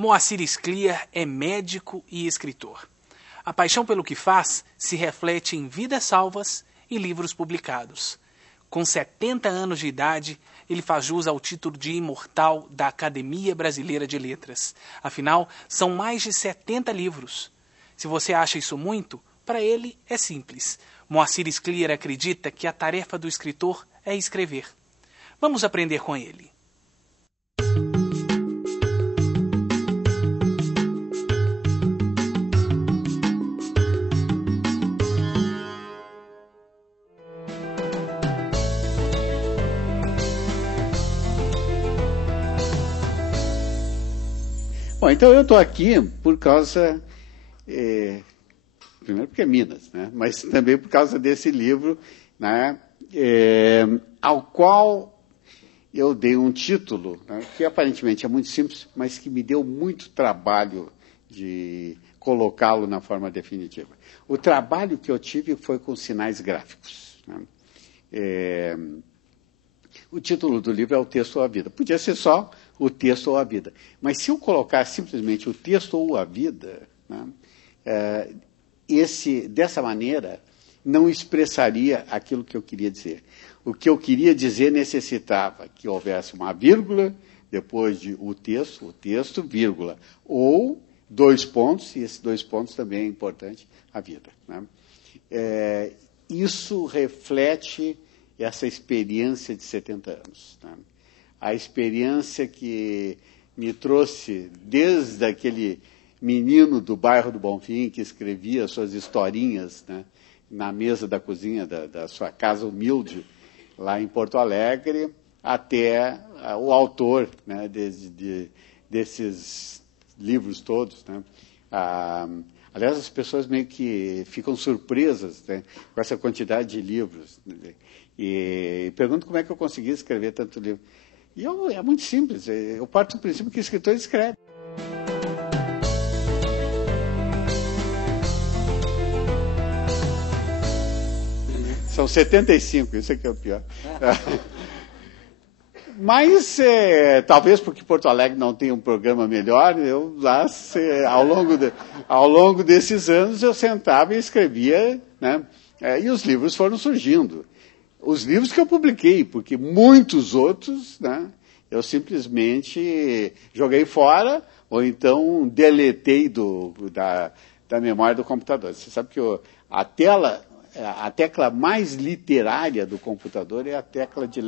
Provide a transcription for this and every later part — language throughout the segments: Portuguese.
Moacir Scliar é médico e escritor. A paixão pelo que faz se reflete em vidas salvas e livros publicados. Com 70 anos de idade, ele faz jus ao título de imortal da Academia Brasileira de Letras. Afinal, são mais de 70 livros. Se você acha isso muito, para ele é simples. Moacir Scliar acredita que a tarefa do escritor é escrever. Vamos aprender com ele. Bom, então eu estou aqui por causa, primeiro porque é Minas, né? Mas também por causa desse livro, né? Ao qual eu dei um título, né? Que aparentemente é muito simples, mas que me deu muito trabalho de colocá-lo na forma definitiva. O trabalho que eu tive foi com sinais gráficos, né? O título do livro é O Texto ou a Vida. Podia ser só O Texto ou a Vida. Mas se eu colocar simplesmente O Texto ou a Vida, né, dessa maneira, não expressaria aquilo que eu queria dizer. O que eu queria dizer necessitava que houvesse uma vírgula, depois de o texto, vírgula, ou 2 pontos, e esses 2 pontos também é importante, a vida, né? Isso reflete essa experiência de 70 anos, né? A experiência que me trouxe desde aquele menino do bairro do Bonfim que escrevia suas historinhas, né, na mesa da cozinha da sua casa humilde, lá em Porto Alegre, até o autor, né, desses livros todos, né? Aliás, as pessoas meio que ficam surpresas, né, com essa quantidade de livros, né? E pergunto como é que eu consegui escrever tanto livro. E é muito simples, eu parto do princípio que o escritor escreve. São 75, isso é que é o pior. Mas, talvez porque Porto Alegre não tem um programa melhor, eu lá, ao longo desses anos, eu sentava e escrevia, né? E os livros foram surgindo. Os livros que eu publiquei, porque muitos outros, né, eu simplesmente joguei fora ou então deletei da memória do computador. Você sabe que a tecla mais literária do computador é a tecla de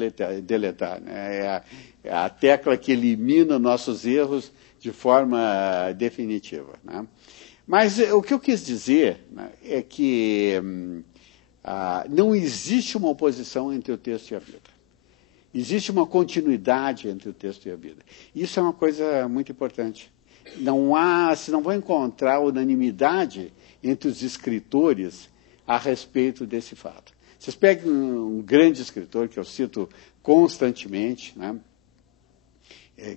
deletar, né? É a tecla que elimina nossos erros de forma definitiva, né? Mas o que eu quis dizer, né, é que não existe uma oposição entre o texto e a vida. Existe uma continuidade entre o texto e a vida. Isso é uma coisa muito importante. Se não vão encontrar unanimidade entre os escritores a respeito desse fato. Vocês pegam um grande escritor que eu cito constantemente, né,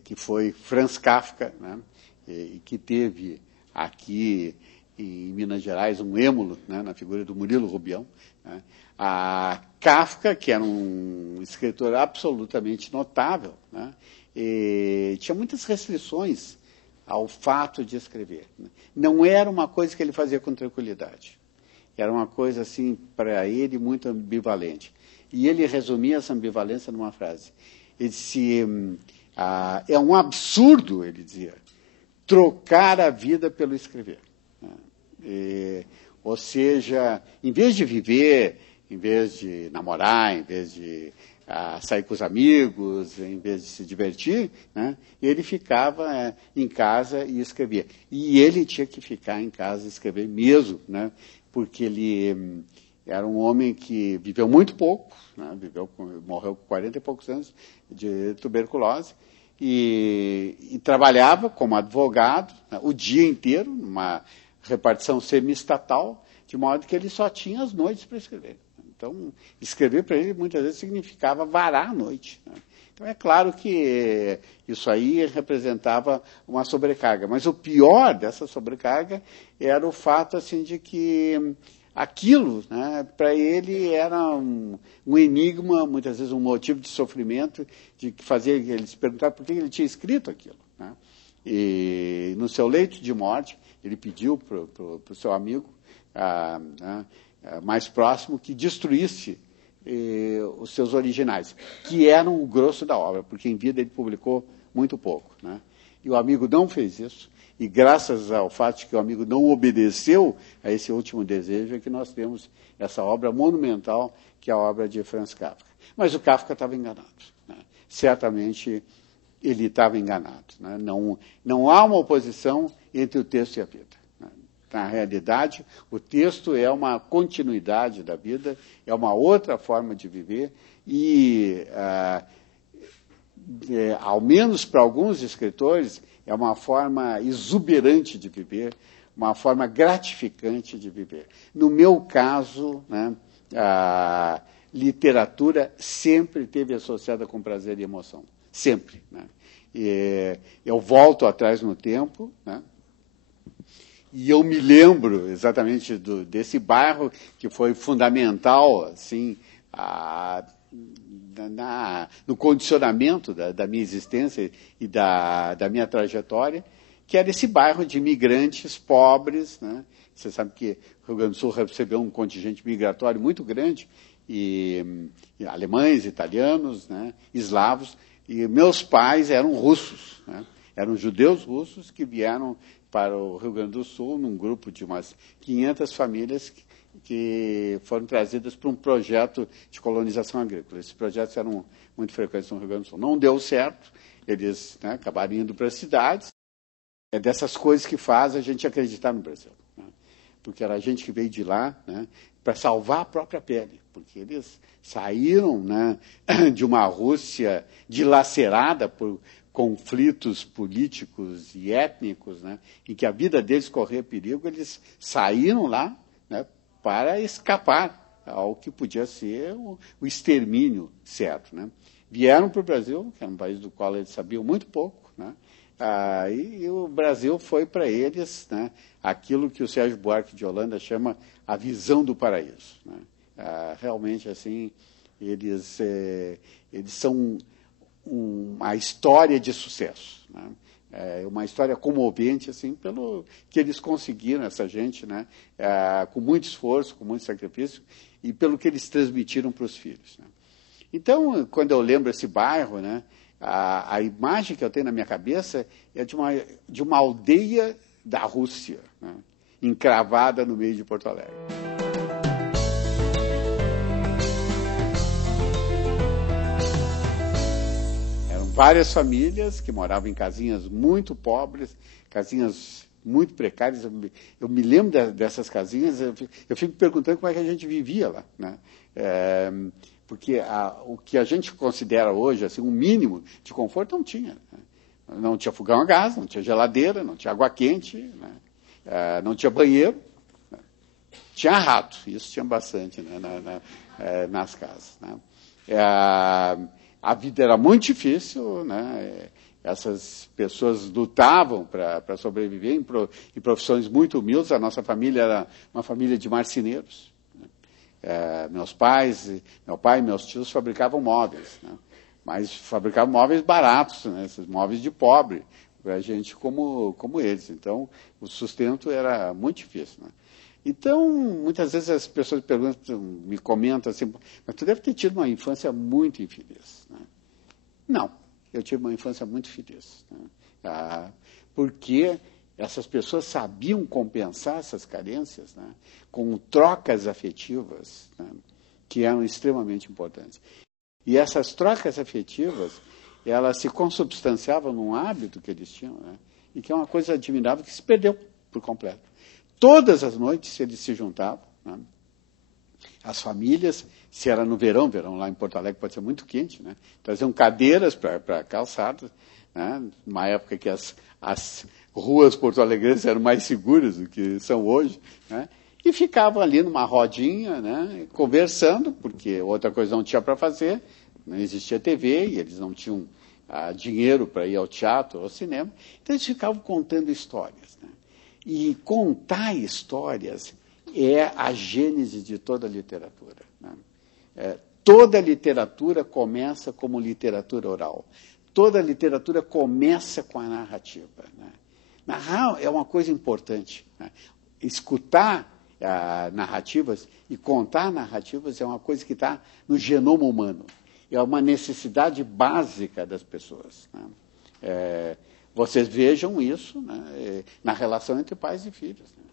que foi Franz Kafka, né, e que teve aqui em Minas Gerais um êmulo, né, na figura do Murilo Rubião, né. A Kafka, que era um escritor absolutamente notável, né, e tinha muitas restrições ao fato de escrever, né. Não era uma coisa que ele fazia com tranquilidade. Era uma coisa, assim, para ele, muito ambivalente. E ele resumia essa ambivalência numa frase. Ele disse, é um absurdo, ele dizia, trocar a vida pelo escrever. Ou seja, em vez de viver, em vez de namorar, em vez de sair com os amigos, em vez de se divertir, né, ele ficava em casa e escrevia. E ele tinha que ficar em casa e escrever mesmo, né, porque ele era um homem que viveu muito pouco, né, morreu com 40 e poucos anos de tuberculose, e trabalhava como advogado, né, o dia inteiro, numa repartição semi-estatal, de modo que ele só tinha as noites para escrever. Então, escrever para ele muitas vezes significava varar a noite, né? Então, é claro que isso aí representava uma sobrecarga. Mas o pior dessa sobrecarga era o fato assim, de que aquilo, né, para ele era um enigma, muitas vezes um motivo de sofrimento, de que fazia ele se perguntar por que ele tinha escrito aquilo, né? E no seu leito de morte, ele pediu para o seu amigo mais próximo que destruísse os seus originais, que eram o grosso da obra, porque em vida ele publicou muito pouco, né? E o amigo não fez isso, e graças ao fato de que o amigo não obedeceu a esse último desejo, é que nós temos essa obra monumental, que é a obra de Franz Kafka. Mas o Kafka estava enganado, né? Certamente ele estava enganado, né? Não há uma oposição entre o texto e a vida. Na realidade, o texto é uma continuidade da vida, é uma outra forma de viver e, ao menos para alguns escritores, é uma forma exuberante de viver, uma forma gratificante de viver. No meu caso, né, a literatura sempre esteve associada com prazer e emoção, sempre, né? E eu volto atrás no tempo, né? E eu me lembro exatamente desse bairro que foi fundamental, assim, no condicionamento da minha existência e da minha trajetória, que era esse bairro de imigrantes pobres, né? Você sabe que o Rio Grande do Sul recebeu um contingente migratório muito grande, e alemães, italianos, né? Eslavos, e meus pais eram russos, né? Eram judeus russos que vieram para o Rio Grande do Sul, num grupo de umas 500 famílias que foram trazidas para um projeto de colonização agrícola. Esses projetos eram muito frequentes no Rio Grande do Sul. Não deu certo, eles, né, acabaram indo para as cidades. É dessas coisas que faz a gente acreditar no Brasil, né? Porque era a gente que veio de lá, né, para salvar a própria pele, porque eles saíram, né, de uma Rússia dilacerada por conflitos políticos e étnicos, né, em que a vida deles corria perigo. Eles saíram lá, né, para escapar ao que podia ser o extermínio certo, né. Vieram para o Brasil, que era um país do qual eles sabiam muito pouco, né, e o Brasil foi para eles, né, aquilo que o Sérgio Buarque de Holanda chama a visão do paraíso, né. Realmente, assim, eles são uma história de sucesso, né? É uma história comovente, assim, pelo que eles conseguiram, essa gente, né? Com muito esforço, com muito sacrifício, e pelo que eles transmitiram para os filhos, né? Então, quando eu lembro esse bairro, né, a imagem que eu tenho na minha cabeça é de uma aldeia da Rússia, né, encravada no meio de Porto Alegre. Várias famílias que moravam em casinhas muito pobres, casinhas muito precárias. Eu me lembro dessas casinhas, eu fico perguntando como é que a gente vivia lá, né? Porque o que a gente considera hoje assim, um mínimo de conforto não tinha, né? Não tinha fogão a gás, não tinha geladeira, não tinha água quente, né? Não tinha banheiro, né? Tinha rato, isso tinha bastante, né, nas casas, né? A vida era muito difícil, né? Essas pessoas lutavam para sobreviver em profissões muito humildes. A nossa família era uma família de marceneiros, né? Meu pai e meus tios fabricavam móveis, né? Mas fabricavam móveis baratos, né? Esses móveis de pobre, para gente como eles. Então, o sustento era muito difícil, né? Então, muitas vezes as pessoas me comentam assim, mas tu deve ter tido uma infância muito infeliz, né? Não, eu tive uma infância muito feliz, né? Porque essas pessoas sabiam compensar essas carências, né, com trocas afetivas, né, que eram extremamente importantes. E essas trocas afetivas, elas se consubstanciavam num hábito que eles tinham, né, e que é uma coisa admirável que se perdeu por completo. Todas as noites eles se juntavam, né? As famílias, se era no verão lá em Porto Alegre pode ser muito quente, né? Traziam cadeiras para a calçada, né? Numa época que as ruas porto-alegrenses eram mais seguras do que são hoje, né? E ficavam ali numa rodinha, né, conversando, porque outra coisa não tinha para fazer, não existia TV e eles não tinham dinheiro para ir ao teatro ou ao cinema, então eles ficavam contando histórias, né? E contar histórias é a gênese de toda a literatura, né? Toda literatura começa como literatura oral. toda a literatura começa com a narrativa, né? Narrar é uma coisa importante, né? Escutar narrativas e contar narrativas é uma coisa que está no genoma humano. É uma necessidade básica das pessoas, né? Vocês vejam isso, né, na relação entre pais e filhos, né?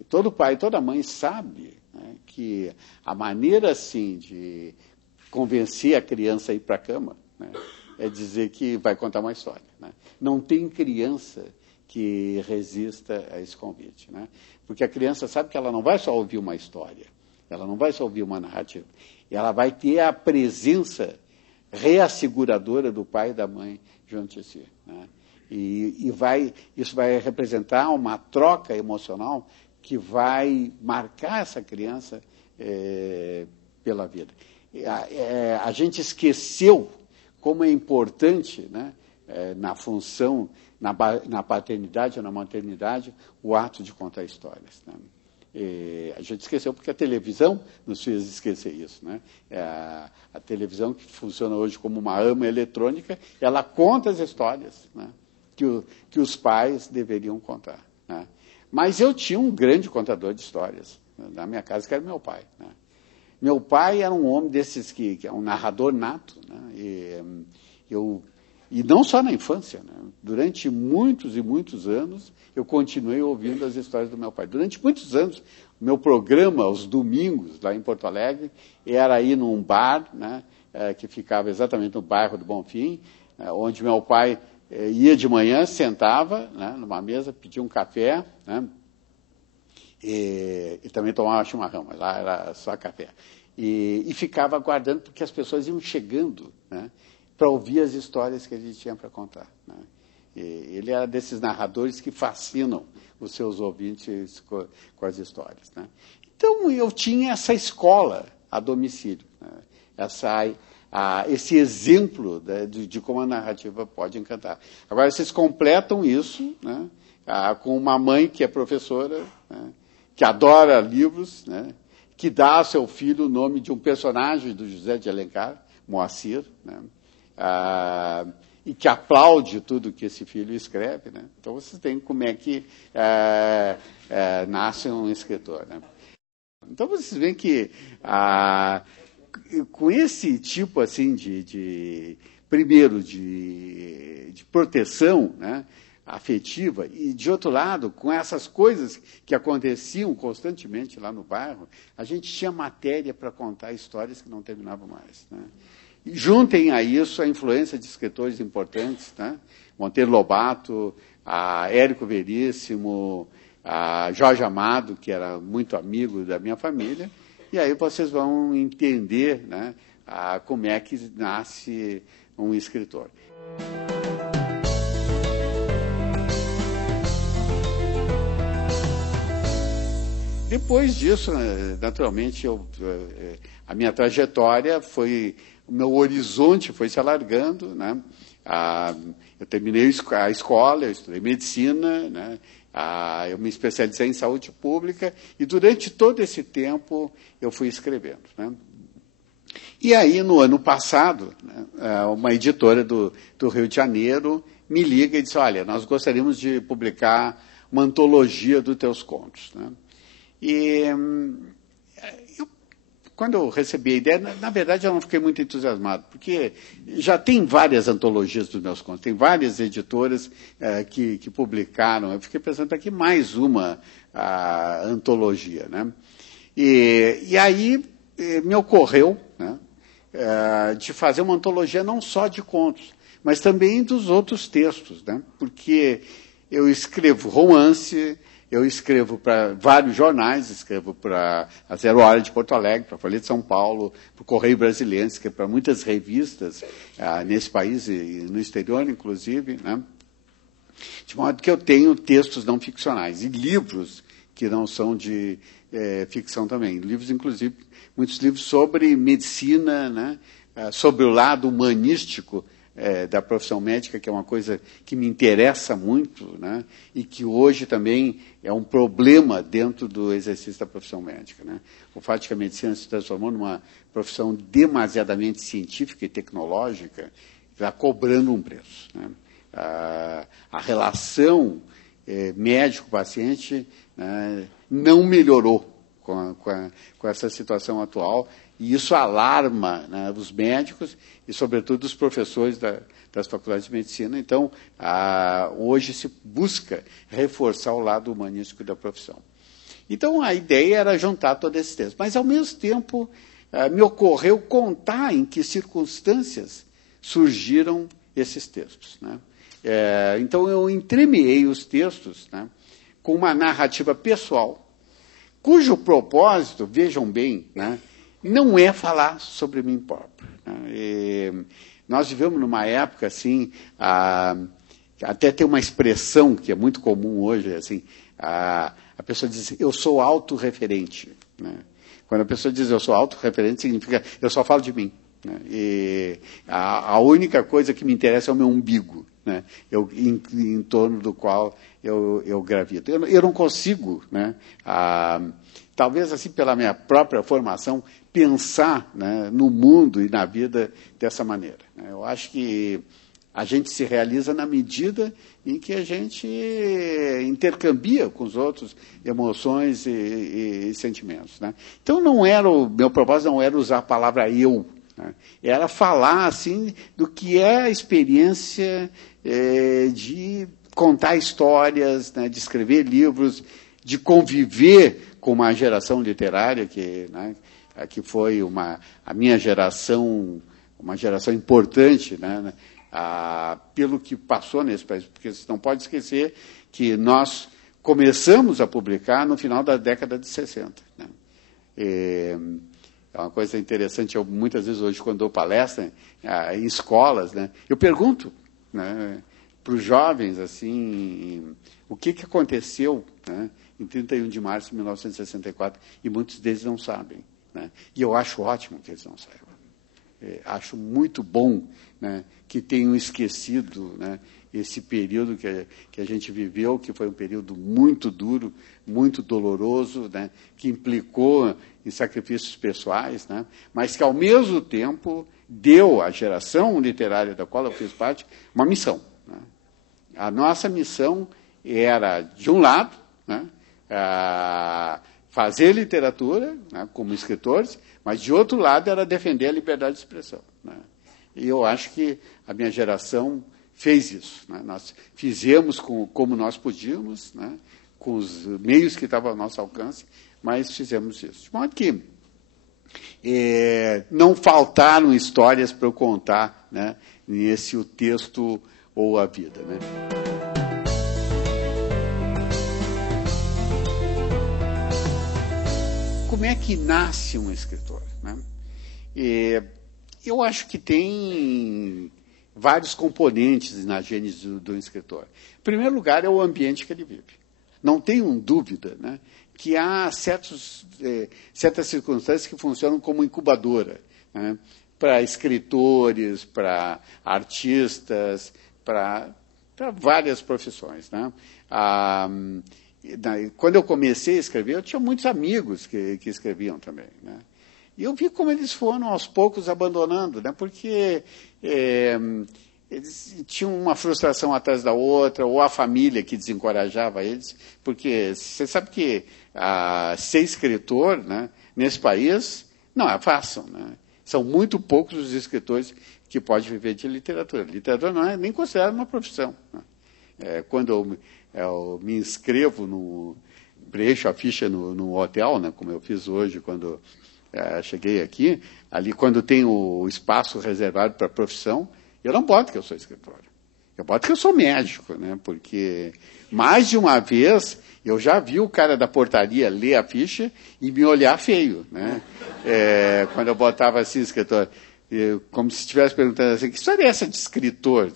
E todo pai e toda mãe sabe, né, que a maneira assim de convencer a criança a ir para a cama, né, é dizer que vai contar uma história, né? Não tem criança que resista a esse convite, né? Porque a criança sabe que ela não vai só ouvir uma história, ela não vai só ouvir uma narrativa, ela vai ter a presença reasseguradora do pai e da mãe junto de si, né? Isso vai representar uma troca emocional que vai marcar essa criança pela vida. A gente esqueceu como é importante, né, na função, na paternidade ou na maternidade, o ato de contar histórias, né? A gente esqueceu porque a televisão nos fez esquecer isso, né? A televisão, que funciona hoje como uma ama eletrônica, ela conta as histórias, né, que os pais deveriam contar, né? Mas eu tinha um grande contador de histórias, né, na minha casa, que era meu pai, né? Meu pai era um homem desses que é um narrador nato, né? E não só na infância, né? Durante muitos e muitos anos, eu continuei ouvindo as histórias do meu pai. Durante muitos anos, o meu programa, aos domingos, lá em Porto Alegre, era ir num bar, né, que ficava exatamente no bairro do Bonfim, onde meu pai ia de manhã, sentava, né, numa mesa, pedia um café, né, e também tomava chimarrão, mas lá era só café. E ficava aguardando, porque as pessoas iam chegando, né, para ouvir as histórias que ele tinha para contar, né? Ele era desses narradores que fascinam os seus ouvintes com as histórias, né? Então, eu tinha essa escola a domicílio, né? Esse exemplo, né, de como a narrativa pode encantar. Agora, vocês completam isso, né, com uma mãe que é professora, né, que adora livros, né, que dá ao seu filho o nome de um personagem do José de Alencar, Moacir, né, e que aplaude tudo que esse filho escreve, né? Então, vocês veem como é que nasce um escritor, né? Então, vocês veem que, com esse tipo assim primeiro, de proteção, né, afetiva, e, de outro lado, com essas coisas que aconteciam constantemente lá no bairro, a gente tinha matéria para contar histórias que não terminavam mais, né? E juntem a isso a influência de escritores importantes, né? Monteiro Lobato, a Érico Veríssimo, a Jorge Amado, que era muito amigo da minha família, e aí vocês vão entender, né, como é que nasce um escritor. Depois disso, naturalmente, a minha trajetória foi... O meu horizonte foi se alargando, né? Eu terminei a escola, eu estudei medicina, né? Eu me especializei em saúde pública e, durante todo esse tempo, eu fui escrevendo, né? E aí, no ano passado, né, uma editora do Rio de Janeiro me liga e diz: olha, nós gostaríamos de publicar uma antologia dos teus contos, né? E quando eu recebi a ideia, na verdade, eu não fiquei muito entusiasmado, porque já tem várias antologias dos meus contos, tem várias editoras que publicaram. Eu fiquei pensando, para que mais uma antologia, né? E aí me ocorreu, né, de fazer uma antologia não só de contos, mas também dos outros textos, né? Porque eu escrevo romance, eu escrevo para vários jornais, escrevo para a Zero Hora de Porto Alegre, para a Folha de São Paulo, para o Correio Brasiliense, escrevo para muitas revistas nesse país e no exterior, inclusive, né? De modo que eu tenho textos não ficcionais e livros que não são de ficção também. Livros, inclusive, muitos livros sobre medicina, né? Sobre o lado humanístico da profissão médica, que é uma coisa que me interessa muito, né? E que hoje também é um problema dentro do exercício da profissão médica, né? O fato de que a medicina se transformou numa profissão demasiadamente científica e tecnológica já cobrando um preço, né? A relação médico-paciente, né, não melhorou com essa situação atual, e isso alarma, né, os médicos e, sobretudo, os professores das faculdades de medicina. Então, hoje se busca reforçar o lado humanístico da profissão. Então, a ideia era juntar todos esses textos. Mas, ao mesmo tempo, me ocorreu contar em que circunstâncias surgiram esses textos, né? Então, eu entremeei os textos, né, com uma narrativa pessoal, cujo propósito, vejam bem, né, não é falar sobre mim próprio, né? Nós vivemos numa época, assim, até tem uma expressão que é muito comum hoje, assim, a pessoa diz, eu sou autorreferente, né? Quando a pessoa diz eu sou autorreferente, significa eu só falo de mim, né? E a única coisa que me interessa é o meu umbigo, né? Em torno do qual eu gravito. Eu não consigo, né, talvez assim pela minha própria formação, pensar, né, no mundo e na vida dessa maneira, né? Eu acho que a gente se realiza na medida em que a gente intercambia com os outros emoções e sentimentos, né? Então, meu propósito não era usar a palavra eu, né? Era falar assim do que é a experiência de contar histórias, né, de escrever livros, de conviver com uma geração literária que foi a minha geração, uma geração importante, né, pelo que passou nesse país, porque você não pode esquecer que nós começamos a publicar no final da década de 60. Né? É uma coisa interessante, eu muitas vezes hoje, quando dou palestra em escolas, né, eu pergunto, né, para os jovens assim, o que aconteceu, né, em 31 de março de 1964, e muitos deles não sabem, né? E eu acho ótimo que eles não saibam. Acho muito bom, né, que tenham esquecido, né, esse período que a gente viveu, que foi um período muito duro, muito doloroso, né, que implicou em sacrifícios pessoais, né, mas que, ao mesmo tempo, deu à geração literária da qual eu fiz parte uma missão, né? A nossa missão era, de um lado, né, fazer literatura, né, como escritores, mas, de outro lado, era defender a liberdade de expressão, né? E eu acho que a minha geração fez isso, né? Nós fizemos como nós podíamos, né, com os meios que estavam ao nosso alcance, mas fizemos isso. De modo que não faltaram histórias para eu contar, né, nesse O Texto ou a Vida, né? Como é que nasce um escritor, né? Eu acho que tem vários componentes na gênese do escritor. Em primeiro lugar, é o ambiente que ele vive. Não tenho dúvida, né, que há certas circunstâncias que funcionam como incubadora, né, para escritores, para artistas, para várias profissões, né? Quando eu comecei a escrever, eu tinha muitos amigos que escreviam também, né? E eu vi como eles foram, aos poucos, abandonando, né? Porque eles tinham uma frustração atrás da outra, ou a família que desencorajava eles, porque você sabe que ser escritor, né, nesse país não é fácil, né? São muito poucos os escritores que podem viver de literatura. Literatura não é nem considerada uma profissão, né? Quando eu me inscrevo, preencho a ficha no hotel, né, como eu fiz hoje quando cheguei aqui, ali quando tem o espaço reservado para a profissão, eu não boto que eu sou escritor. Eu boto que eu sou médico, né, porque mais de uma vez eu já vi o cara da portaria ler a ficha e me olhar feio, né? Quando eu botava assim, escritor, como se estivesse perguntando assim, que história é essa de escritor?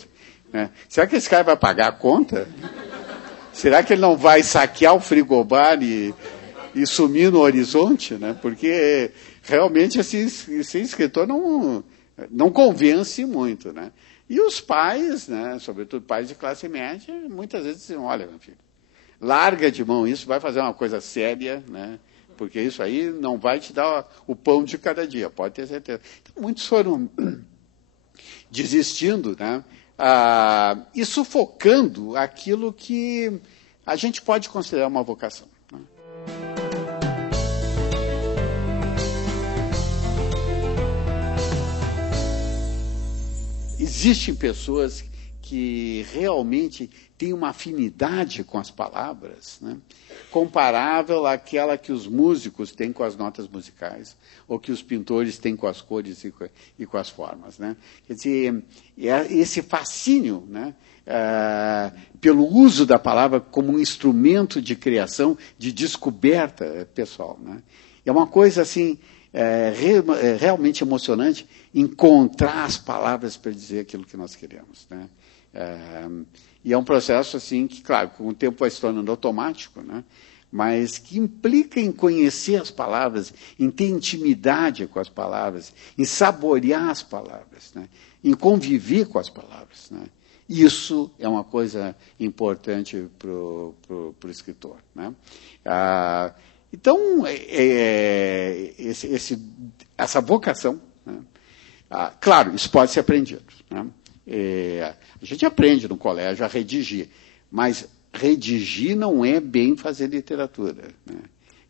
Né? Será que esse cara vai pagar a conta? Será que ele não vai saquear o frigobar e sumir no horizonte, né? Porque realmente esse escritor não convence muito, né? E os pais, né, sobretudo pais de classe média, muitas vezes dizem, olha, meu filho, larga de mão isso, vai fazer uma coisa séria, né? Porque isso aí não vai te dar o pão de cada dia, pode ter certeza. Então, muitos foram desistindo, né? E sufocando aquilo que a gente pode considerar uma vocação. Né? Existem pessoas que realmente têm uma afinidade com as palavras, né? Comparável àquela que os músicos têm com as notas musicais, ou que os pintores têm com as cores e com as formas. Né? Quer dizer, esse fascínio, né? Pelo uso da palavra como um instrumento de criação, de descoberta pessoal. Né? É uma coisa assim, realmente emocionante encontrar as palavras para dizer aquilo que nós queremos. Né? E é um processo assim que, claro, com o tempo vai se tornando automático, né? Mas que implica em conhecer as palavras, em ter intimidade com as palavras, em saborear as palavras, né? Em conviver com as palavras. Né? Isso é uma coisa importante para o escritor. Né? Então, essa vocação, né? Claro, isso pode ser aprendido. Né? A gente aprende no colégio a redigir, mas redigir não é bem fazer literatura. Né?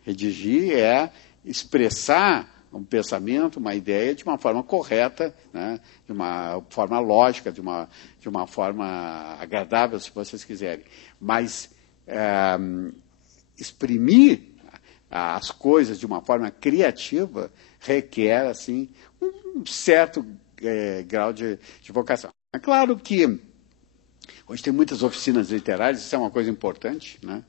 Redigir é expressar um pensamento, uma ideia de uma forma correta, né? De uma forma lógica, de uma forma agradável, se vocês quiserem. Mas exprimir as coisas de uma forma criativa requer assim, um certo grau de vocação. É claro que hoje tem muitas oficinas literárias, isso é uma coisa importante. Né?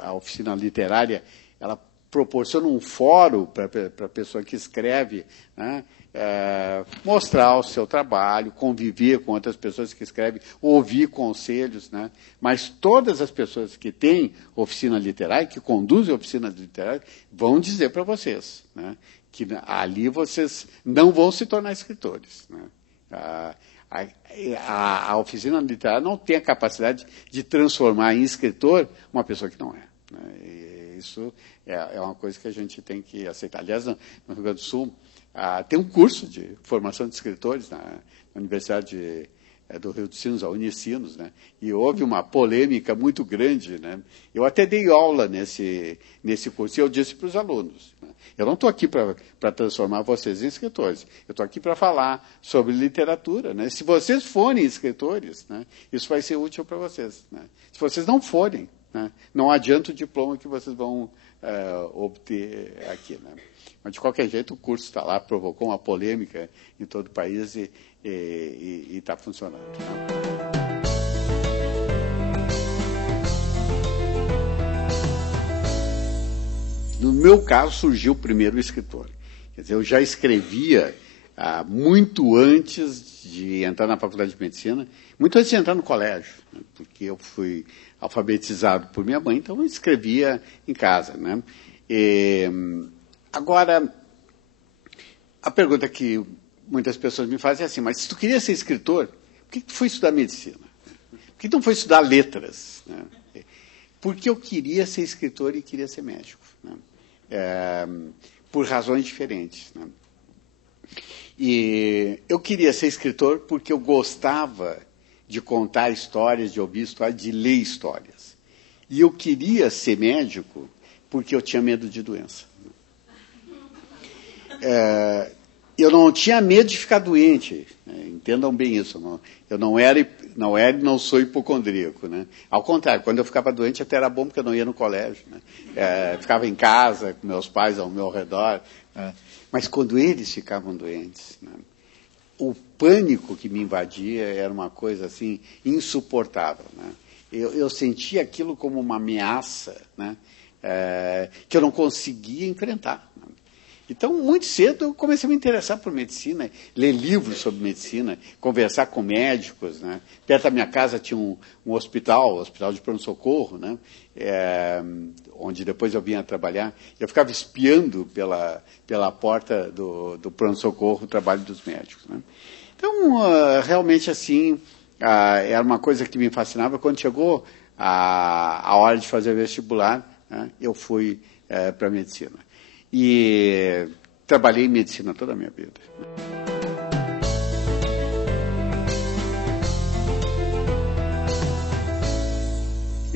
A oficina literária, ela proporciona um fórum para a pessoa que escreve, né? Mostrar o seu trabalho, conviver com outras pessoas que escrevem, ouvir conselhos. Né? Mas todas as pessoas que têm oficina literária, que conduzem oficina literária, vão dizer para vocês, né? Que ali vocês não vão se tornar escritores. Né? A oficina literária não tem a capacidade de transformar em escritor uma pessoa que não é. Né? E isso é uma coisa que a gente tem que aceitar. Aliás, no Rio Grande do Sul, tem um curso de formação de escritores na Universidade do Rio dos Sinos, a Unicinos, né? E houve uma polêmica muito grande. Né? Eu até dei aula nesse curso e eu disse para os alunos, né? Eu não estou aqui para transformar vocês em escritores, eu estou aqui para falar sobre literatura. Né? Se vocês forem escritores, né? Isso vai ser útil para vocês. Né? Se vocês não forem, né? Não adianta o diploma que vocês vão obter aqui. Né? Mas, de qualquer jeito, o curso está lá, provocou uma polêmica em todo o país e está funcionando. Né? No meu caso, surgiu o primeiro escritor. Quer dizer, eu já escrevia muito antes de entrar na faculdade de medicina, muito antes de entrar no colégio, né? Porque eu fui alfabetizado por minha mãe, então eu escrevia em casa. Né? Agora, a pergunta que muitas pessoas me fazem é assim, mas se tu queria ser escritor, por que tu foi estudar medicina? Por que tu não foi estudar letras? Né? Porque eu queria ser escritor e queria ser médico. Né? Por razões diferentes. Né? E eu queria ser escritor porque eu gostava de contar histórias, de ouvir histórias, de ler histórias. E eu queria ser médico porque eu tinha medo de doença. Eu não tinha medo de ficar doente, né? Entendam bem isso. Eu não sou hipocondríaco. Né? Ao contrário, quando eu ficava doente até era bom porque eu não ia no colégio. Né? Ficava em casa, com meus pais ao meu redor. Né? Mas quando eles ficavam doentes, né? O pânico que me invadia era uma coisa assim insuportável. Né? Eu sentia aquilo como uma ameaça, né? Que eu não conseguia enfrentar. Né? Então, muito cedo, eu comecei a me interessar por medicina, ler livros sobre medicina, conversar com médicos. Né? Perto da minha casa tinha um hospital de pronto-socorro, né? Onde depois eu vinha trabalhar. Eu ficava espiando pela porta do pronto-socorro o trabalho dos médicos. Né? Então, realmente, assim, era uma coisa que me fascinava. Quando chegou a hora de fazer vestibular, né? Eu fui para a medicina. E trabalhei em medicina toda a minha vida.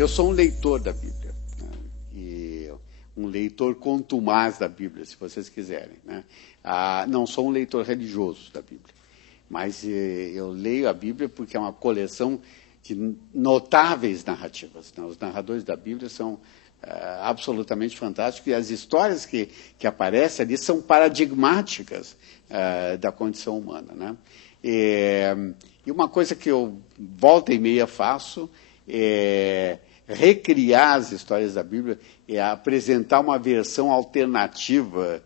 Eu sou um leitor da Bíblia, né? E um leitor contumaz da Bíblia, se vocês quiserem, né? Não sou um leitor religioso da Bíblia, mas eu leio a Bíblia porque é uma coleção de notáveis narrativas, né? Os narradores da Bíblia são absolutamente fantásticos, e as histórias que aparecem ali são paradigmáticas da condição humana, né? E uma coisa que eu volta e meia faço é recriar as histórias da Bíblia, é apresentar uma versão alternativa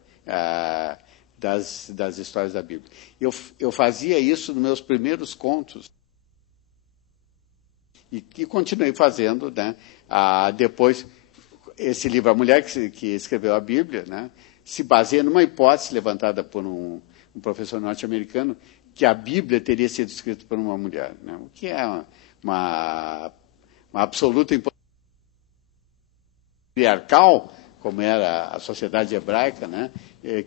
das histórias da Bíblia. Eu fazia isso nos meus primeiros contos e continuei fazendo, né? Depois, esse livro, A Mulher que Escreveu a Bíblia, né, se baseia numa hipótese levantada por um professor norte-americano, que a Bíblia teria sido escrita por uma mulher, né, o que é uma absoluta importância patriarcal, como era a sociedade hebraica, né,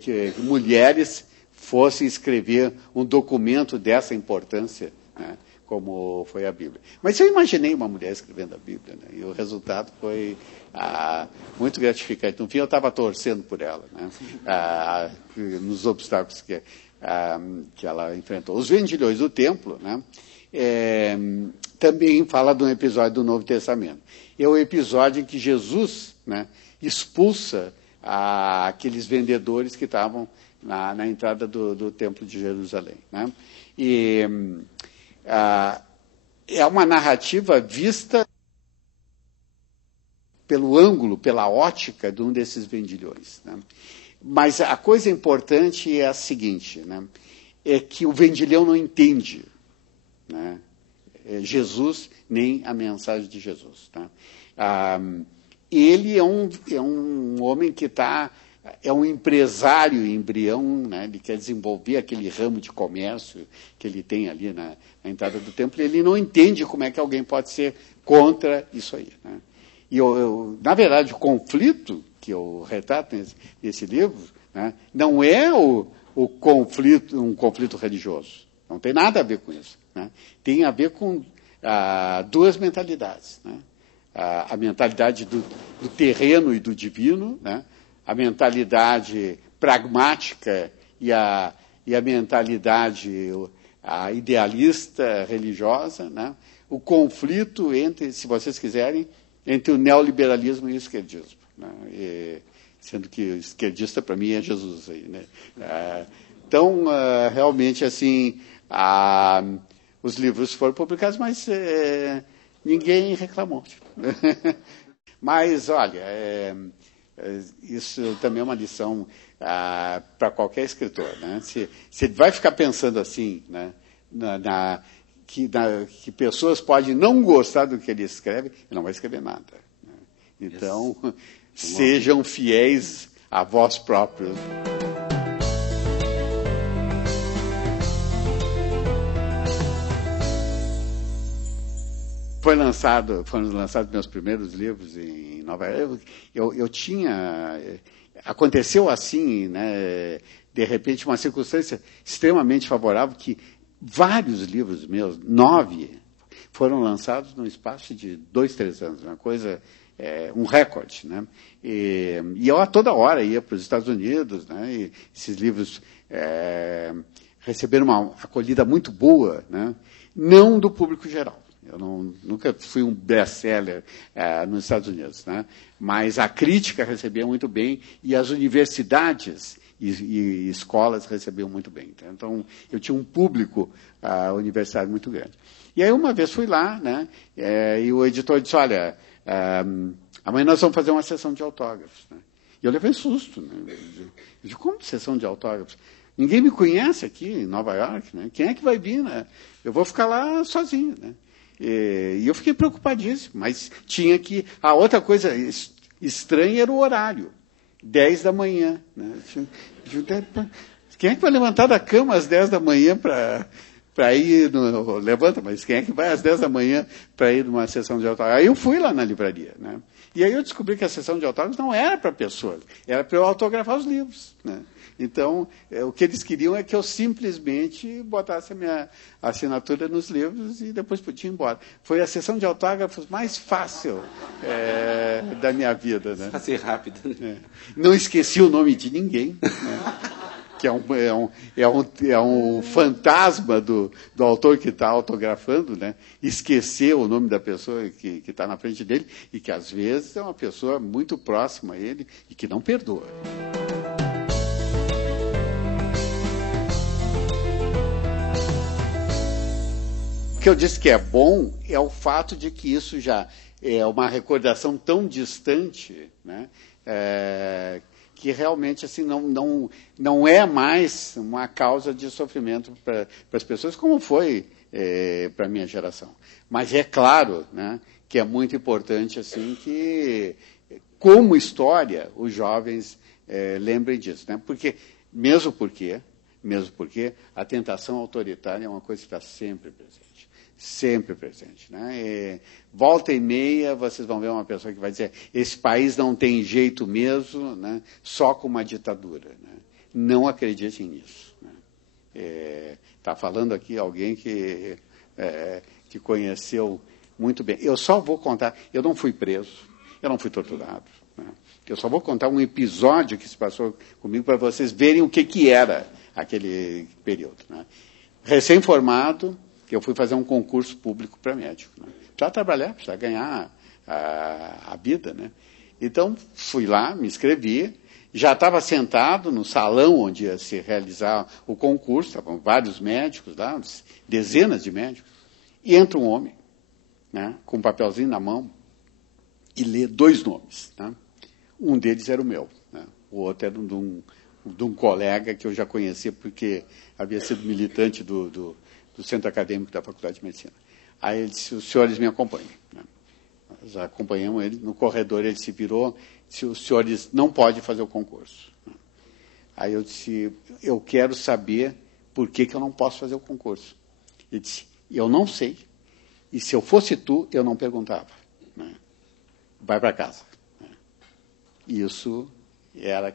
que mulheres fossem escrever um documento dessa importância, né, como foi a Bíblia. Mas eu imaginei uma mulher escrevendo a Bíblia, né, e o resultado foi muito gratificante. No fim, eu estava torcendo por ela, né, nos obstáculos que ela enfrentou. Os vendilhões do templo, né, também fala de um episódio do Novo Testamento. É o episódio em que Jesus, né, expulsa aqueles vendedores que estavam na entrada do templo de Jerusalém, né? E é uma narrativa vista pelo ângulo, pela ótica de um desses vendilhões, né? Mas a coisa importante é a seguinte, né? É que o vendilhão não entende, né, Jesus nem a mensagem de Jesus, tá? Ele é um homem que é um empresário embrião, né? Ele quer desenvolver aquele ramo de comércio que ele tem ali na entrada do templo, e ele não entende como é que alguém pode ser contra isso aí, né? E, na verdade, o conflito que eu retrato nesse livro, né, não é um conflito religioso. Não tem nada a ver com isso, né? Tem a ver com duas mentalidades, né? A mentalidade do terreno e do divino, né? A mentalidade pragmática e a mentalidade idealista religiosa, né? O conflito entre, se vocês quiserem, entre o neoliberalismo e o esquerdismo, né? Sendo que o esquerdista, para mim, é Jesus aí, né? Então, realmente, assim, os livros foram publicados, mas ninguém reclamou. Mas, olha, isso também é uma lição para qualquer escritor, né? Se ele vai ficar pensando assim, né, que pessoas podem não gostar do que ele escreve, ele não vai escrever nada, né? Então, sejam fiéis a vós próprios. Foram lançados meus primeiros livros em Nova York. Eu tinha... Aconteceu assim, né, de repente, uma circunstância extremamente favorável, que vários livros meus, 9, foram lançados num espaço de 2, 3 anos. Uma coisa, um recorde, né? E eu a toda hora ia para os Estados Unidos, né? E esses livros receberam uma acolhida muito boa, né? Não do público geral. Eu nunca fui um best-seller nos Estados Unidos, né? Mas a crítica recebia muito bem e as universidades e escolas recebiam muito bem. Tá? Então, eu tinha um público universitário muito grande. E aí, uma vez fui lá, né? E o editor disse, olha, amanhã nós vamos fazer uma sessão de autógrafos, né? E eu levei susto, né? Eu disse, como sessão de autógrafos? Ninguém me conhece aqui em Nova York, né? Quem é que vai vir, né? Eu vou ficar lá sozinho, né? E eu fiquei preocupadíssimo, mas tinha que... A outra coisa estranha era o horário, 10 da manhã. Né? Quem é que vai levantar da cama às 10 da manhã para ir... Levanta, mas quem é que vai às 10 da manhã para ir numa sessão de autógrafos? Aí eu fui lá na livraria, né? E aí eu descobri que a sessão de autógrafos não era para pessoas, era para eu autografar os livros, né? Então, o que eles queriam é que eu simplesmente botasse a minha assinatura nos livros e depois podia ir embora. Foi a sessão de autógrafos mais fácil da minha vida. Né? Fácil e rápido. Não esqueci o nome de ninguém, né? Que é um fantasma do autor que está autografando, né? Esquecer o nome da pessoa que está na frente dele e que, às vezes, é uma pessoa muito próxima a ele e que não perdoa. O que eu disse que é bom é o fato de que isso já é uma recordação tão distante, né? Que realmente assim, não é mais uma causa de sofrimento para as pessoas, como foi para a minha geração. Mas é claro, né, que é muito importante assim, que, como história, os jovens lembrem disso. Né? Mesmo porque a tentação autoritária é uma coisa que está sempre presente. Sempre presente. Né? Volta e meia, vocês vão ver uma pessoa que vai dizer esse país não tem jeito mesmo, né? Só com uma ditadura. Né? Não acreditem nisso. Né? Tá falando aqui alguém que conheceu muito bem. Eu só vou contar, eu não fui preso, eu não fui torturado. Né? Eu só vou contar um episódio que se passou comigo para vocês verem o que era aquele período. Né? Recém-formado, que eu fui fazer um concurso público para médico. Né? Precisava trabalhar, precisava ganhar a vida. Né? Então, fui lá, me inscrevi, já estava sentado no salão onde ia se realizar o concurso, estavam vários médicos lá, dezenas de médicos, e entra um homem, né, com um papelzinho na mão, e lê 2 nomes. Né? Um deles era o meu, né? O outro era de um colega que eu já conhecia, porque havia sido militante do Centro Acadêmico da Faculdade de Medicina. Aí ele disse, os senhores me acompanhem. Né? Nós acompanhamos ele, no corredor ele se virou, disse, os senhores não podem fazer o concurso. Aí eu disse, eu quero saber por que eu não posso fazer o concurso. Ele disse, eu não sei, e se eu fosse tu, eu não perguntava. Né? Vai para casa. Né? Isso era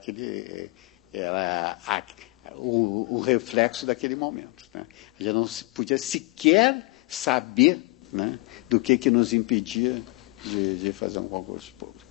o reflexo daquele momento. Né? A gente não podia sequer saber, né, do que nos impedia de fazer um concurso público.